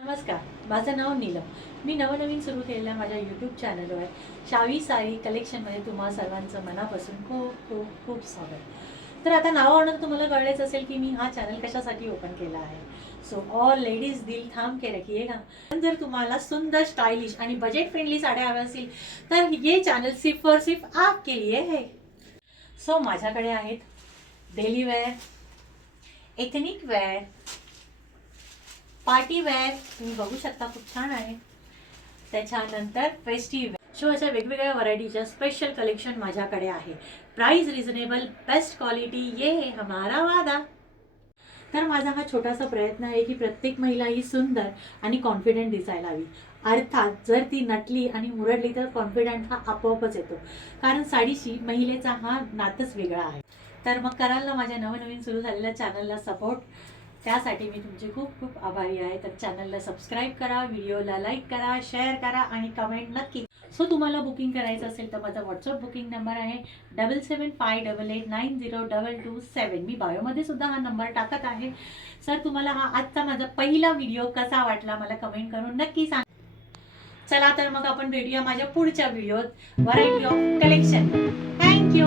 नमस्कार, माझं नाव नीलम. मी नवनवीन सुरू केलेल्या माझ्या यूट्यूब चॅनलवर शावी साडी कलेक्शनमध्ये तुम्हा सर्वांचं मनापासून खूप खूप खूप स्वागत. तर आता नावावरून तुम्हाला कळलेच असेल की मी हा चॅनल कशासाठी ओपन केला आहे. सो ऑल लेडीज दिल थांब के रखिएगा. पण जर तुम्हाला सुंदर स्टाइलिश आणि बजेट फ्रेंडली साड्या हव्या असतील तर ये चॅनल सिर्फ और सिर्फ आपके लिए है. सो माझ्याकडे आहेत daily wear, ethnic wear, party wear, तुम्ही बघू शकता खूप छान आहे. त्याच्यानंतर फेस्टिव्ह शो अशा वेगवेगळ्या व्हरायटीच्या स्पेशल कलेक्शन माझ्याकडे आहे. प्राइस रिझनेबल, बेस्ट क्वालिटी, ये है हमारा वादा. तर माझा हा छोटासा प्रयत्न आहे की प्रत्येक महिला ही सुंदर आणि कॉन्फिडेंट दिसायला हवी. अर्थात जर ती नटली आणि मुरडली तर कॉन्फिडंट हा आपोआपच येतो, कारण साडीशी महिलेचा हा नातच वेगळा आहे. तर मग कराल ना माझ्या नवनवीन सुरू झालेल्या चॅनलला सपोर्ट. त्यासाठी मी तुमची खूप खूप आभारी आहे. तर चॅनलला सबस्क्राईब करा, व्हिडिओला लाईक करा, शेअर करा आणि कमेंट नक्की. सो तुम्हाला बुकिंग करायचं असेल तर माझा व्हॉट्सअप बुकिंग नंबर आहे 7758890227. मी बायोमध्ये सुद्धा हा नंबर टाकत आहे. सर तुम्हाला हा आजचा माझा पहिला व्हिडिओ कसा वाटला मला कमेंट करून नक्की सांगा. चला तर मग आपण भेटूया माझ्या पुढच्या व्हिडिओत व्हरायटी ऑफ कलेक्शन. थँक्यू.